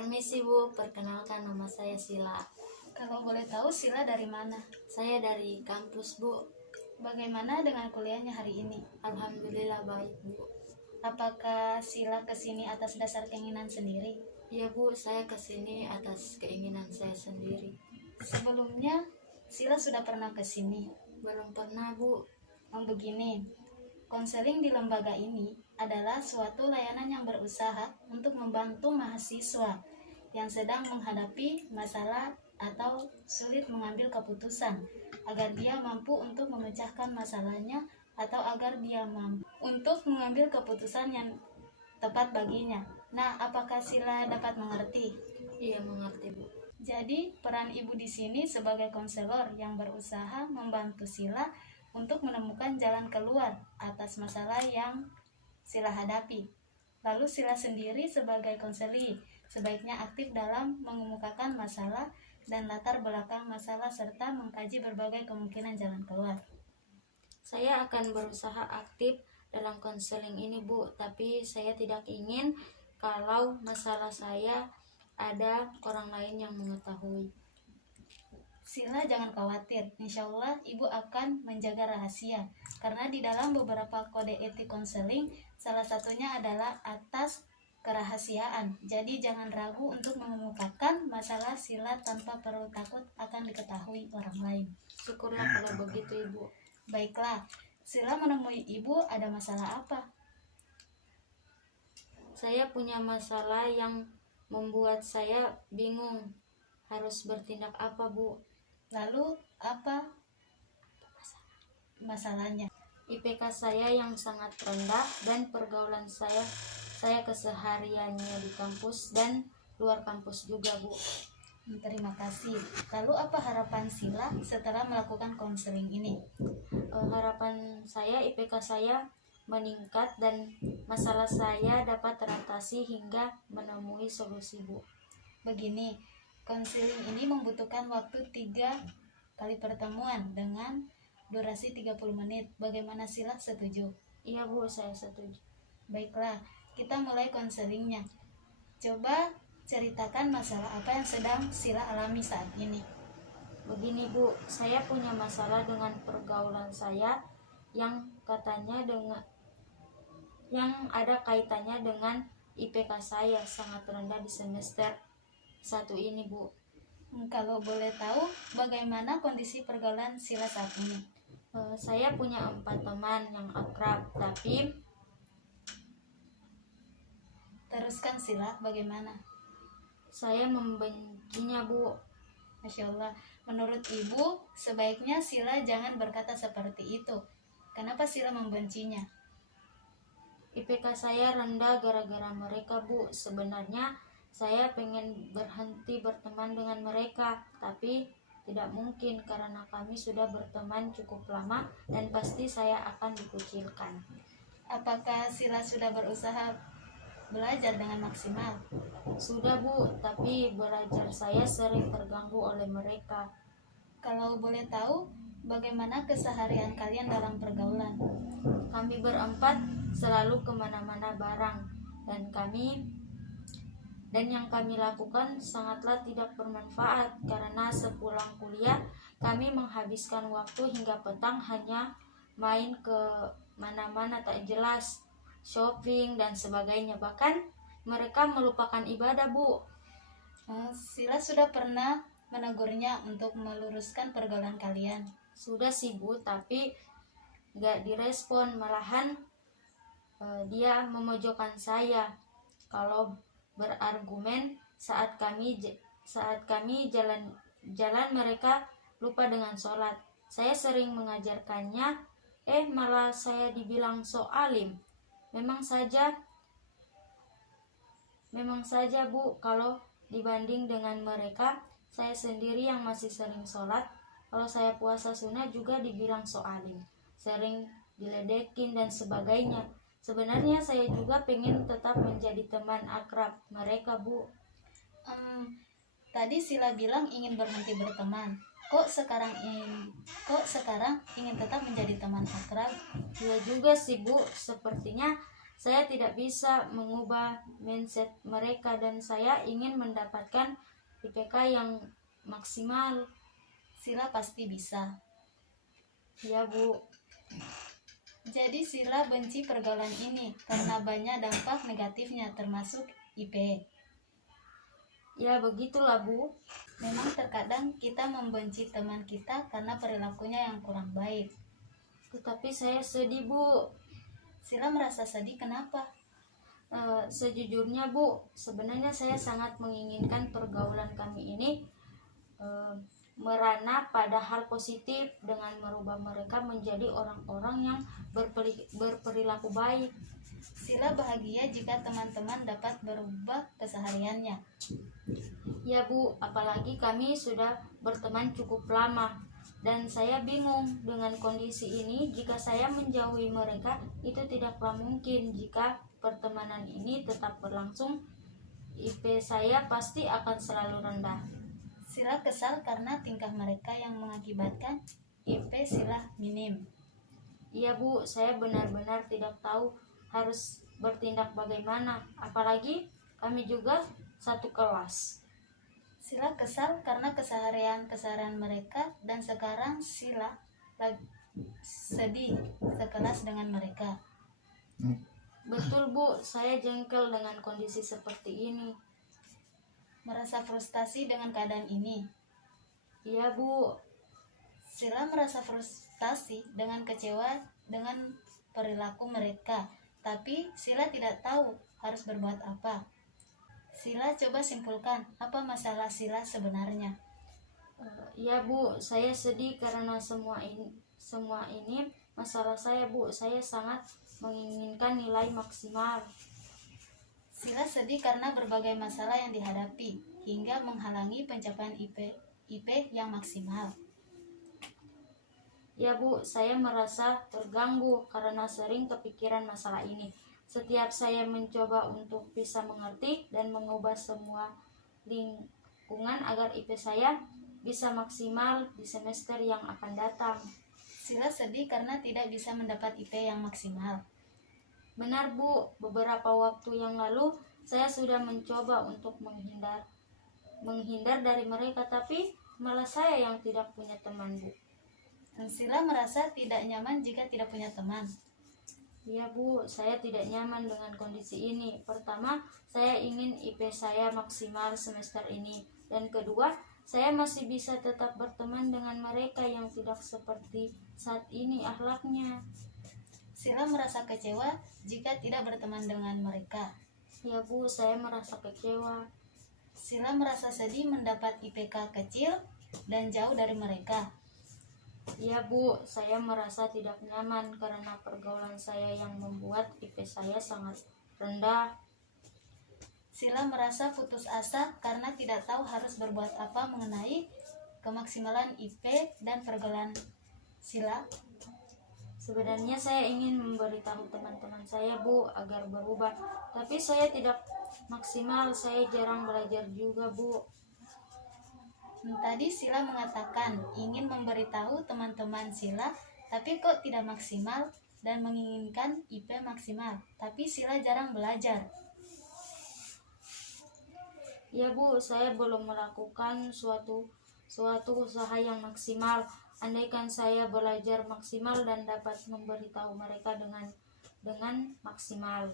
Permisi Bu, perkenalkan nama saya Sila. Kalau boleh tahu Sila dari mana? Saya dari kampus Bu. Bagaimana dengan kuliahnya hari ini? Alhamdulillah baik Bu. Apakah Sila kesini atas dasar keinginan sendiri? Iya Bu, saya kesini atas keinginan saya sendiri. Sebelumnya Sila sudah pernah kesini? Belum pernah Bu. Begini, konseling di lembaga ini adalah suatu layanan yang berusaha untuk membantu mahasiswa yang sedang menghadapi masalah atau sulit mengambil keputusan agar dia mampu untuk memecahkan masalahnya atau agar dia mampu untuk mengambil keputusan yang tepat baginya. Nah, apakah Sila dapat mengerti? Iya mengerti Bu. Jadi, peran ibu di sini sebagai konselor yang berusaha membantu Sila untuk menemukan jalan keluar atas masalah yang Sila hadapi. Lalu Sila sendiri sebagai konseli sebaiknya aktif dalam mengemukakan masalah dan latar belakang masalah serta mengkaji berbagai kemungkinan jalan keluar. Saya akan berusaha aktif dalam konseling ini Bu, tapi saya tidak ingin kalau masalah saya ada orang lain yang mengetahui. Sila jangan khawatir, insya Allah ibu akan menjaga rahasia. Karena di dalam beberapa kode etik konseling, salah satunya adalah atas kerahasiaan. Jadi jangan ragu untuk mengemukakan masalah Sila tanpa perlu takut akan diketahui orang lain. Syukurlah kalau begitu Ibu. Baiklah, Sila menemui ibu ada masalah apa? Saya punya masalah yang membuat saya bingung harus bertindak apa Bu. Lalu apa masalahnya? IPK saya yang sangat rendah dan pergaulan saya kesehariannya di kampus dan luar kampus juga Bu. Terima kasih. Lalu apa harapan Sila setelah melakukan konseling ini? Harapan saya IPK saya meningkat dan masalah saya dapat teratasi hingga menemui solusi Bu. Begini, konseling ini membutuhkan waktu 3 kali pertemuan dengan durasi 30 menit. Bagaimana Sila setuju? Iya Bu, saya setuju. Baiklah, kita mulai konselingnya. Coba ceritakan masalah apa yang sedang Sila alami saat ini. Begini Bu, saya punya masalah dengan pergaulan saya yang ada kaitannya dengan IPK saya sangat rendah di semester 1 ini Bu. Kalau boleh tahu bagaimana kondisi pergaulan Sila saat ini? Saya punya 4 teman yang akrab, tapi teruskan Sila, bagaimana? saya membencinya Bu. Masya Allah, menurut ibu sebaiknya Sila jangan berkata seperti itu. Kenapa Sila membencinya? IPK saya rendah gara-gara mereka Bu. Sebenarnya saya pengen berhenti berteman dengan mereka, tapi tidak mungkin karena kami sudah berteman cukup lama dan pasti saya akan dikucilkan. Apakah Sila sudah berusaha belajar dengan maksimal? Sudah Bu, tapi belajar saya sering terganggu oleh mereka. Kalau boleh tahu, bagaimana keseharian kalian dalam pergaulan? Kami berempat selalu kemana-mana bareng dan yang kami lakukan sangatlah tidak bermanfaat karena sepulang kuliah kami menghabiskan waktu hingga petang hanya main ke mana-mana tak jelas, shopping dan sebagainya. Bahkan mereka melupakan ibadah Bu. Sila sudah pernah menegurnya untuk meluruskan pergaulan kalian? Sudah sih Bu, tapi gak direspon, malahan dia memojokkan saya kalau berargumen saat kami jalan mereka lupa dengan sholat. Saya sering mengajarkannya, malah saya dibilang sok alim. Memang saja Bu, kalau dibanding dengan mereka, saya sendiri yang masih sering sholat. Kalau saya puasa sunnah juga dibilang sok alim, sering diledekin dan sebagainya. Sebenarnya saya juga pengen tetap menjadi teman akrab mereka Bu. Tadi Sila bilang ingin berhenti berteman. Kok sekarang ingin tetap menjadi teman akrab? Iya juga sih Bu, sepertinya Saya tidak bisa mengubah mindset mereka dan saya ingin mendapatkan IPK yang maksimal. Sila pasti bisa. Ya, Bu. Jadi Sila benci pergaulan ini karena banyak dampak negatifnya termasuk IP. Ya, begitulah, Bu. Memang terkadang kita membenci teman kita karena perilakunya yang kurang baik. Tetapi saya sedih, Bu. Sila merasa sedih kenapa? Sejujurnya, Bu, sebenarnya saya sangat menginginkan pergaulan kami ini merana pada hal positif dengan merubah mereka menjadi orang-orang yang berperilaku baik. Sila bahagia jika teman-teman dapat berubah kesehariannya. Ya, Bu, apalagi kami sudah berteman cukup lama dan saya bingung dengan kondisi ini. Jika saya menjauhi mereka, itu tidaklah mungkin. Jika pertemanan ini tetap berlangsung, IP saya pasti akan selalu rendah. Sila kesal karena tingkah mereka yang mengakibatkan IP Sila minim. Iya, Bu, saya benar-benar tidak tahu harus bertindak bagaimana. Apalagi kami juga satu kelas. Sila kesal karena keseharian mereka dan sekarang Sila sedih sekelas dengan mereka. Betul, Bu, saya jengkel dengan kondisi seperti ini. Merasa frustasi dengan keadaan ini. Iya, Bu. Sila merasa frustasi dengan kecewa dengan perilaku mereka, tapi Sila tidak tahu harus berbuat apa. Sila coba simpulkan apa masalah Sila sebenarnya. Ya, Bu, saya sedih karena semua ini masalah saya, Bu. Saya sangat menginginkan nilai maksimal. Sila sedih karena berbagai masalah yang dihadapi hingga menghalangi pencapaian IP yang maksimal. Ya, Bu, saya merasa terganggu karena sering kepikiran masalah ini. Setiap saya mencoba untuk bisa mengerti dan mengubah semua lingkungan agar IP saya bisa maksimal di semester yang akan datang. Sila sedih karena tidak bisa mendapat IP yang maksimal. Benar, Bu, beberapa waktu yang lalu saya sudah mencoba untuk menghindar dari mereka, tapi malah saya yang tidak punya teman, Bu. Dan Sila merasa tidak nyaman jika tidak punya teman. Ya, Bu, saya tidak nyaman dengan kondisi ini. Pertama, saya ingin IP saya maksimal semester ini. Dan kedua, saya masih bisa tetap berteman dengan mereka yang tidak seperti saat ini akhlaknya. Sila merasa kecewa jika tidak berteman dengan mereka. Ya, Bu, saya merasa kecewa. Sila merasa sedih mendapat IPK kecil dan jauh dari mereka. Ya, Bu, saya merasa tidak nyaman karena pergaulan saya yang membuat IP saya sangat rendah. Sila merasa putus asa karena tidak tahu harus berbuat apa mengenai kemaksimalan IP dan pergaulan Sila. Sebenarnya saya ingin memberitahu teman-teman saya, Bu, agar berubah. Tapi saya tidak maksimal, saya jarang belajar juga, Bu. Tadi Sila mengatakan ingin memberitahu teman-teman Sila, tapi kok tidak maksimal dan menginginkan IP maksimal. Tapi Sila jarang belajar. Ya, Bu, saya belum melakukan suatu usaha yang maksimal. Andaikan saya belajar maksimal dan dapat memberitahu mereka dengan maksimal.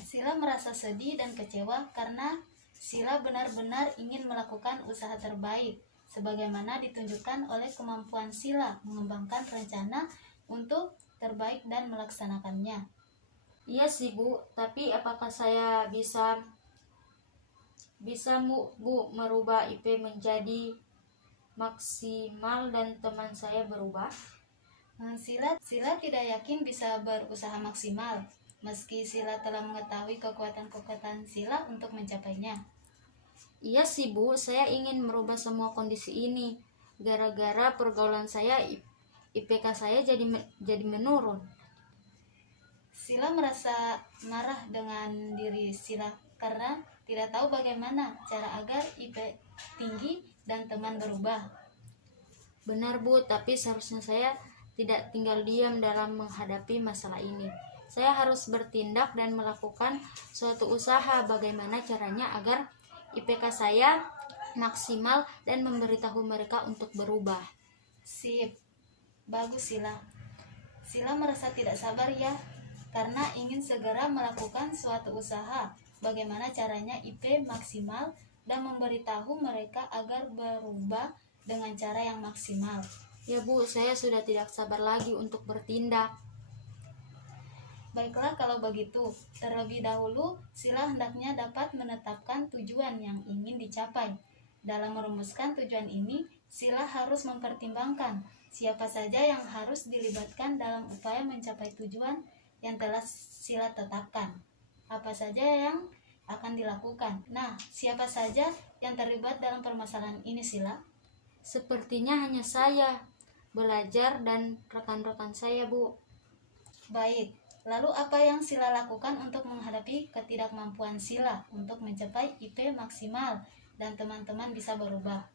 Sila merasa sedih dan kecewa karena Sila benar-benar ingin melakukan usaha terbaik sebagaimana ditunjukkan oleh kemampuan Sila mengembangkan rencana untuk terbaik dan melaksanakannya. Iya sih, Bu, tapi apakah saya bisa Bu merubah IP menjadi maksimal dan teman saya berubah? Sila tidak yakin bisa berusaha maksimal meski Sila telah mengetahui kekuatan Sila untuk mencapainya. Iya sih, Bu, saya ingin merubah semua kondisi ini. Gara-gara pergaulan saya, IPK saya jadi menurun. Sila merasa marah dengan diri Sila karena tidak tahu bagaimana cara agar IP tinggi dan teman berubah. Benar, Bu, tapi seharusnya saya tidak tinggal diam dalam menghadapi masalah ini. saya harus bertindak dan melakukan suatu usaha bagaimana caranya agar IPK saya maksimal dan memberitahu mereka untuk berubah. Sip, bagus Sila. Sila merasa tidak sabar ya, karena ingin segera melakukan suatu usaha bagaimana caranya IP maksimal dan memberitahu mereka agar berubah dengan cara yang maksimal. Ya Bu, saya sudah tidak sabar lagi untuk bertindak. Baiklah kalau begitu, terlebih dahulu Sila hendaknya dapat menetapkan tujuan yang ingin dicapai. Dalam merumuskan tujuan ini, Sila harus mempertimbangkan siapa saja yang harus dilibatkan dalam upaya mencapai tujuan yang telah Sila tetapkan. Apa saja yang akan dilakukan. Nah, siapa saja yang terlibat dalam permasalahan ini Sila? Sepertinya hanya saya, belajar dan rekan-rekan saya Bu. Baik, lalu apa yang Sila lakukan untuk menghadapi ketidakmampuan Sila untuk mencapai IP maksimal dan teman-teman bisa berubah?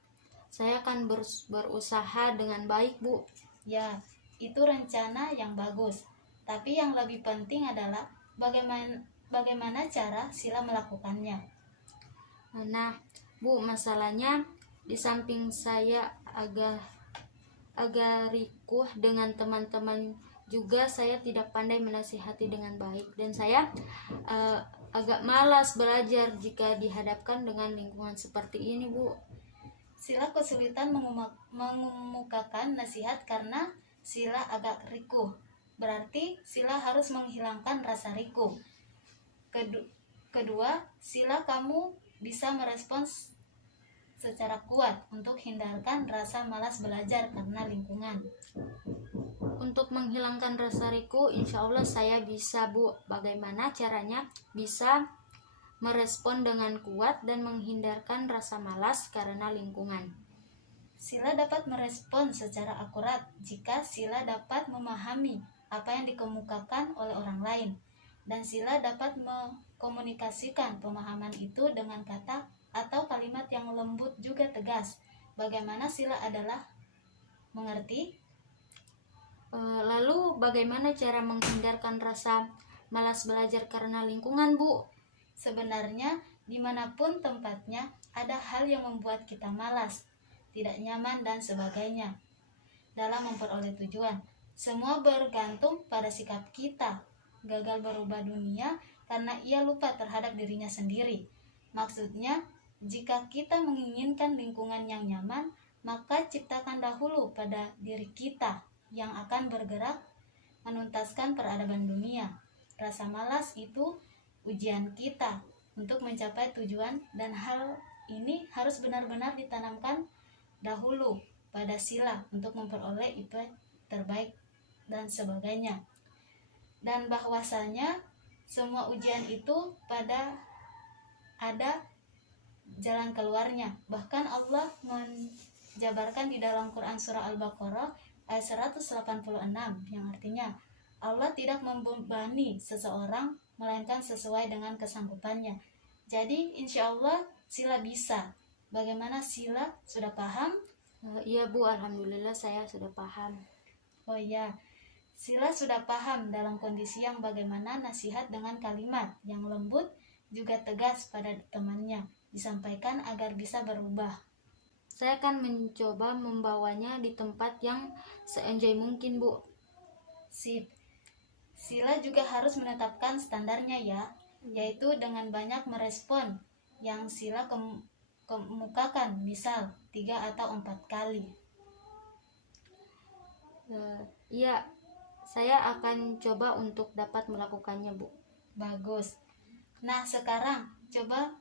Saya akan berusaha dengan baik Bu. Ya, itu rencana yang bagus. Tapi yang lebih penting adalah bagaimana cara Sila melakukannya. Nah Bu, masalahnya di samping saya agak rikuh dengan teman-teman juga, saya tidak pandai menasihati dengan baik dan saya agak malas belajar jika dihadapkan dengan lingkungan seperti ini Bu. Sila kesulitan mengemukakan nasihat karena Sila agak rikuh. Berarti Sila harus menghilangkan rasa rikuh. Kedua, Sila kamu bisa merespons secara kuat untuk hindarkan rasa malas belajar karena lingkungan. Untuk menghilangkan rasa rikuh, insya Allah saya bisa Bu. Bagaimana caranya bisa merespon dengan kuat dan menghindarkan rasa malas karena lingkungan? Sila dapat merespon secara akurat jika Sila dapat memahami apa yang dikemukakan oleh orang lain, dan Sila dapat mengkomunikasikan pemahaman itu dengan kata atau kalimat yang lembut juga tegas. Bagaimana Sila adalah mengerti? Lalu bagaimana cara menghindarkan rasa malas belajar karena lingkungan Bu? Sebenarnya dimanapun tempatnya ada hal yang membuat kita malas, tidak nyaman dan sebagainya dalam memperoleh tujuan. Semua bergantung pada sikap kita. Gagal berubah dunia karena ia lupa terhadap dirinya sendiri. Maksudnya, jika kita menginginkan lingkungan yang nyaman, maka ciptakan dahulu pada diri kita yang akan bergerak menuntaskan peradaban dunia. Rasa malas itu ujian kita untuk mencapai tujuan, dan hal ini harus benar-benar ditanamkan dahulu pada Sila untuk memperoleh IP terbaik dan sebagainya. Dan bahwasanya semua ujian itu pada ada jalan keluarnya. Bahkan Allah menjabarkan di dalam Quran surah Al-Baqarah ayat 186 yang artinya Allah tidak membebani seseorang melainkan sesuai dengan kesanggupannya. Jadi insya Allah Sila bisa. Bagaimana Sila, sudah paham? Iya Bu, alhamdulillah saya sudah paham. Oh iya, Sila sudah paham dalam kondisi yang bagaimana nasihat dengan kalimat yang lembut juga tegas pada temannya disampaikan agar bisa berubah. Saya akan mencoba membawanya di tempat yang se-enjoy mungkin Bu. Sip. Sila juga harus menetapkan standarnya ya, yaitu dengan banyak merespon yang Sila kemukakan, misal 3 atau 4 kali. Iya, saya akan coba untuk dapat melakukannya Bu. Bagus. Nah sekarang coba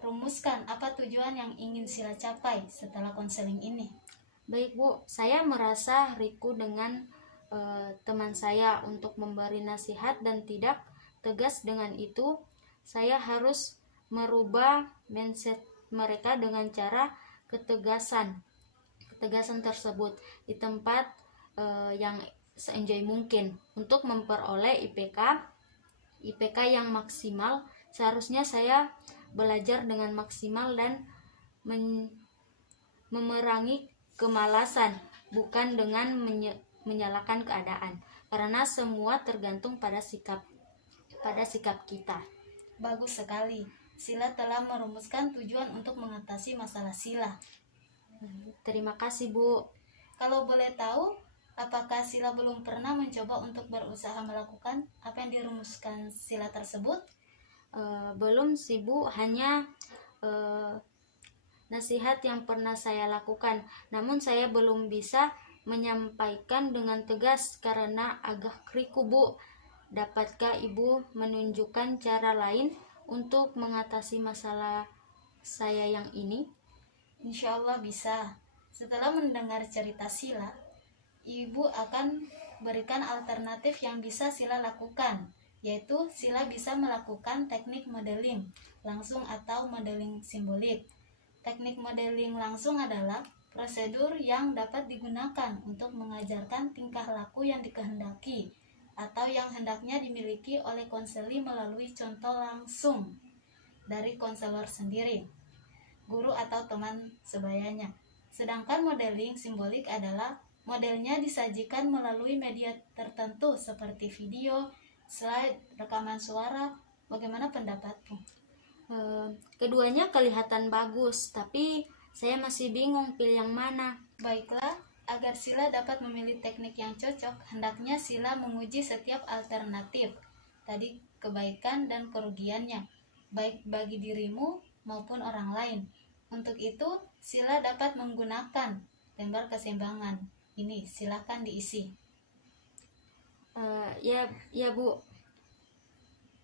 rumuskan apa tujuan yang ingin Sila capai setelah konseling ini. Baik Bu, saya merasa riku dengan teman saya untuk memberi nasihat dan tidak tegas dengan itu. Saya harus merubah mindset mereka dengan cara ketegasan tersebut di tempat yang se-enjoy mungkin untuk memperoleh IPK yang maksimal. Seharusnya saya belajar dengan maksimal dan memerangi kemalasan, bukan dengan menyalahkan keadaan, karena semua tergantung pada sikap pada sikap kita. Bagus sekali. Sila telah merumuskan tujuan untuk mengatasi masalah sila. Terima kasih, Bu. Kalau boleh tahu, apakah sila belum pernah mencoba untuk berusaha melakukan apa yang dirumuskan sila tersebut? Belum sih, Bu. Hanya nasihat yang pernah saya lakukan. Namun saya belum bisa menyampaikan dengan tegas karena agak kriku, Bu. Dapatkah Ibu menunjukkan cara lain untuk mengatasi masalah saya yang ini? Insya Allah bisa. Setelah mendengar cerita sila, Ibu akan berikan alternatif yang bisa sila lakukan, yaitu sila bisa melakukan teknik modeling langsung atau modeling simbolik. Teknik modeling langsung adalah prosedur yang dapat digunakan untuk mengajarkan tingkah laku yang dikehendaki atau yang hendaknya dimiliki oleh konseli melalui contoh langsung dari konselor sendiri, guru atau teman sebayanya. Sedangkan modeling simbolik adalah modelnya disajikan melalui media tertentu seperti video, slide, rekaman suara. Bagaimana pendapatmu? Keduanya kelihatan bagus, tapi saya masih bingung pilih yang mana. Baiklah, agar sila dapat memilih teknik yang cocok, hendaknya sila menguji setiap alternatif. Tadi kebaikan dan kerugiannya, baik bagi dirimu maupun orang lain. Untuk itu, sila dapat menggunakan lembar keseimbangan. Ini silakan diisi. Ya, Bu.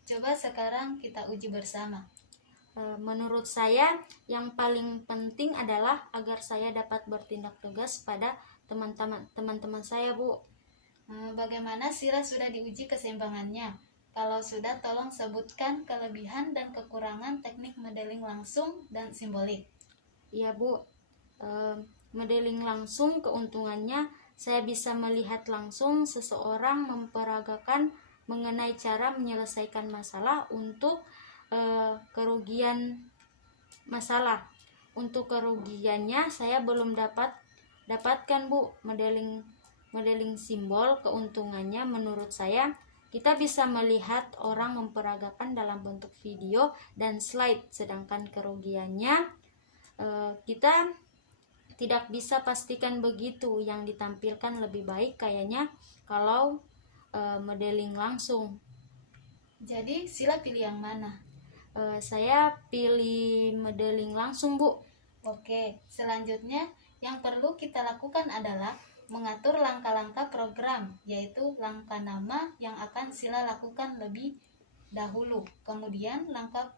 Coba sekarang kita uji bersama. Menurut saya, yang paling penting adalah agar saya dapat bertindak tegas pada teman-teman saya, Bu. Bagaimana sila sudah diuji keseimbangannya? Kalau sudah, tolong sebutkan kelebihan dan kekurangan teknik modeling langsung dan simbolik. Iya, Bu. Modeling langsung keuntungannya, saya bisa melihat langsung seseorang memperagakan mengenai cara menyelesaikan masalah untuk kerugian masalah. Untuk kerugiannya saya belum dapatkan, Bu. Modeling simbol keuntungannya menurut saya, kita bisa melihat orang memperagakan dalam bentuk video dan slide, sedangkan kerugiannya kita tidak bisa pastikan begitu. Yang ditampilkan lebih baik kayaknya kalau modeling langsung. Jadi sila pilih yang mana? Saya pilih modeling langsung, Bu. Oke, selanjutnya yang perlu kita lakukan adalah mengatur langkah-langkah program, yaitu langkah nama yang akan sila lakukan lebih dahulu, kemudian langkah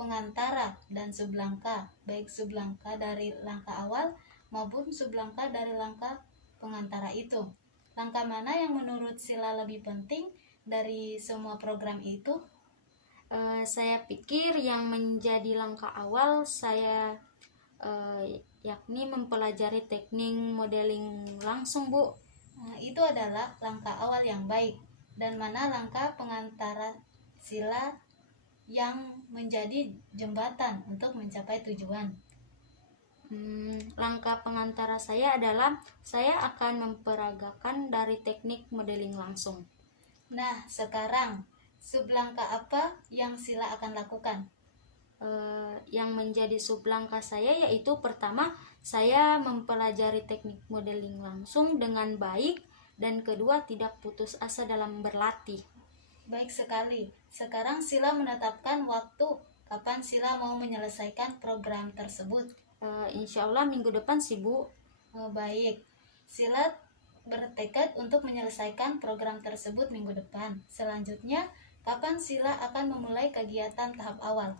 pengantara dan sublangkah, baik sublangkah dari langkah awal maupun sublangkah dari langkah pengantara itu. Langkah mana yang menurut sila lebih penting dari semua program itu? Saya pikir yang menjadi langkah awal saya yakni mempelajari teknik modeling langsung, Bu. Itu adalah langkah awal yang baik. Dan mana langkah pengantara sila yang menjadi jembatan untuk mencapai tujuan? Langkah pengantara saya adalah saya akan memperagakan dari teknik modeling langsung. Nah, sekarang sublangkah apa yang sila akan lakukan? Yang menjadi sublangkah saya yaitu pertama, saya mempelajari teknik modeling langsung dengan baik, dan kedua, tidak putus asa dalam berlatih. Baik sekali. Sekarang sila menetapkan waktu kapan sila mau menyelesaikan program tersebut. Insya Allah minggu depan sih, Bu. Baik. Sila bertekad untuk menyelesaikan program tersebut minggu depan. Selanjutnya, kapan sila akan memulai kegiatan tahap awal?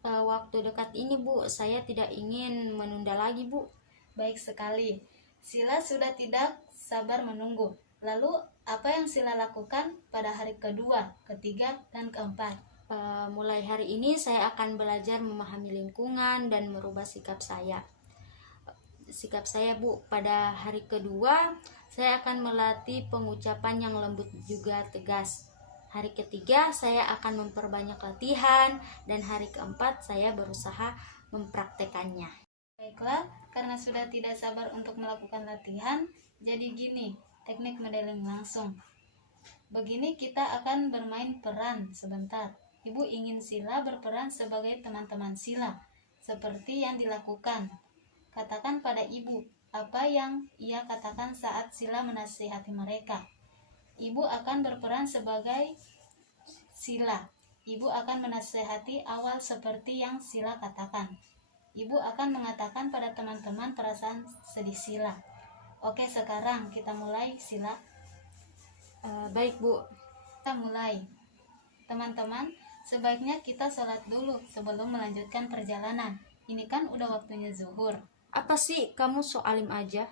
Waktu dekat ini, Bu. Saya tidak ingin menunda lagi, Bu. Baik sekali. Sila sudah tidak sabar menunggu. Lalu, apa yang sila lakukan pada hari kedua, ketiga, dan keempat? Mulai hari ini saya akan belajar memahami lingkungan dan merubah sikap saya. Bu. Pada hari kedua, saya akan melatih pengucapan yang lembut juga tegas. Hari ketiga, saya akan memperbanyak latihan, dan hari keempat, saya berusaha mempraktekannya. Baiklah, karena sudah tidak sabar untuk melakukan latihan, jadi gini, teknik modeling langsung. Begini kita akan bermain peran sebentar. Ibu ingin Sila berperan sebagai teman-teman Sila, seperti yang dilakukan. Katakan pada ibu apa yang ia katakan saat Sila menasihati mereka. Ibu akan berperan sebagai Sila. Ibu akan menasihati awal seperti yang Sila katakan. Ibu akan mengatakan pada teman-teman perasaan sedih Sila. Oke, sekarang kita mulai, Sila. Baik Bu. Kita mulai. Teman-teman, sebaiknya kita sholat dulu sebelum melanjutkan perjalanan. Ini kan udah waktunya zuhur. Apa sih kamu so alim aja?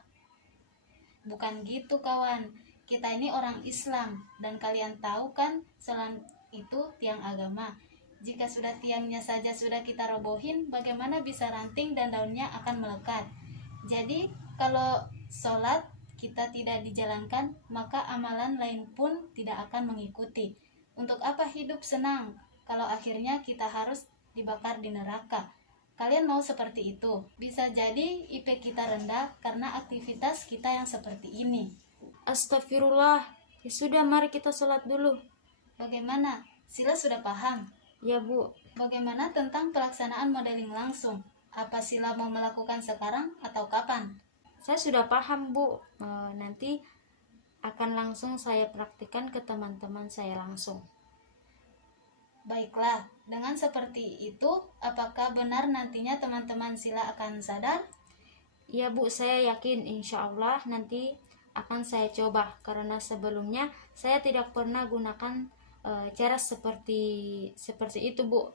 Bukan gitu kawan. Kita ini orang Islam. Dan kalian tahu kan, sholat itu tiang agama. Jika sudah tiangnya saja sudah kita robohin, bagaimana bisa ranting dan daunnya akan melekat. Jadi kalau sholat kita tidak dijalankan, maka amalan lain pun tidak akan mengikuti. Untuk apa hidup senang kalau akhirnya kita harus dibakar di neraka? Kalian mau seperti itu? Bisa jadi IP kita rendah karena aktivitas kita yang seperti ini. Astagfirullah. Ya sudah, mari kita sholat dulu. Bagaimana? Sila sudah paham? Ya Bu. Bagaimana tentang pelaksanaan modeling langsung? Apa Sila mau melakukan sekarang atau kapan? Saya sudah paham Bu. Nanti akan langsung saya praktikkan ke teman-teman saya langsung. Baiklah, dengan seperti itu, apakah benar nantinya teman-teman Sila akan sadar? Ya Bu, saya yakin insya Allah nanti akan saya coba. Karena sebelumnya saya tidak pernah gunakan cara seperti itu Bu.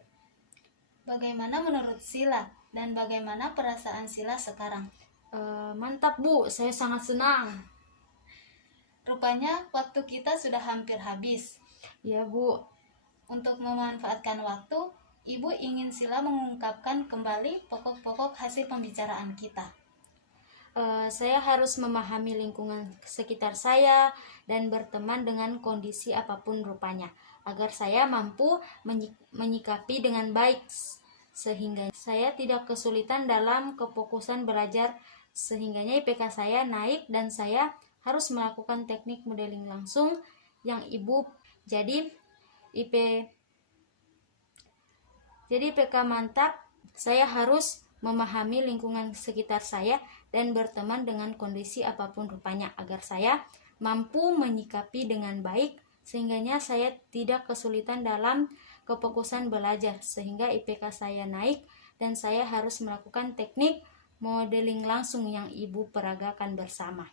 Bagaimana menurut Sila? Dan bagaimana perasaan Sila sekarang? Mantap Bu, saya sangat senang. Rupanya waktu kita sudah hampir habis. Ya Bu. Untuk memanfaatkan waktu, Ibu ingin Sila mengungkapkan kembali pokok-pokok hasil pembicaraan kita. Saya harus memahami lingkungan sekitar saya dan berteman dengan kondisi apapun rupanya, agar saya mampu menyikapi dengan baik, sehingga saya tidak kesulitan dalam kefokusan belajar, sehingganya IPK saya naik dan saya harus melakukan teknik modeling langsung yang Ibu. Jadi IPK mantap. Saya harus memahami lingkungan sekitar saya dan berteman dengan kondisi apapun rupanya, agar saya mampu menyikapi dengan baik, sehingganya saya tidak kesulitan dalam kefokusan belajar, sehingga IPK saya naik dan saya harus melakukan teknik modeling langsung yang Ibu peragakan bersama.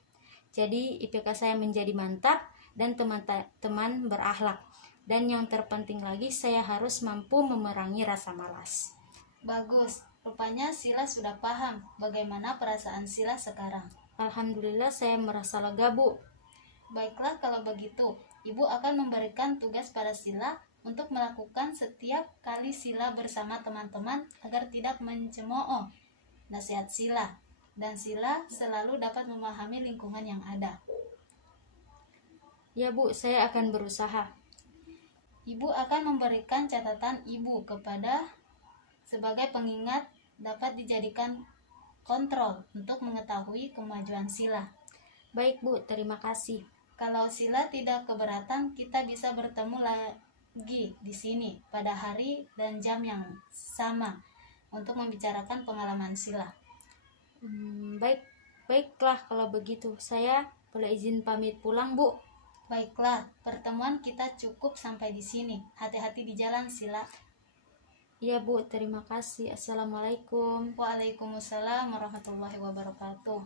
Jadi IPK saya menjadi mantap dan teman-teman berakhlak. Dan yang terpenting lagi, saya harus mampu memerangi rasa malas. Bagus, rupanya Sila sudah paham bagaimana perasaan Sila sekarang. Alhamdulillah, saya merasa lega Bu. Baiklah, kalau begitu, Ibu akan memberikan tugas pada Sila untuk melakukan setiap kali Sila bersama teman-teman agar tidak mencemooh nasihat Sila, dan Sila selalu dapat memahami lingkungan yang ada. Ya Bu, saya akan berusaha. Ibu akan memberikan catatan Ibu kepada sebagai pengingat, dapat dijadikan kontrol untuk mengetahui kemajuan Sila. Baik Bu, terima kasih. Kalau Sila tidak keberatan, kita bisa bertemu lagi di sini pada hari dan jam yang sama untuk membicarakan pengalaman Sila. Baiklah kalau begitu. Saya boleh izin pamit pulang Bu. Baiklah, pertemuan kita cukup sampai di sini. Hati-hati di jalan, Sila. Iya Bu, terima kasih. Assalamualaikum. Waalaikumsalam warahmatullahi wabarakatuh.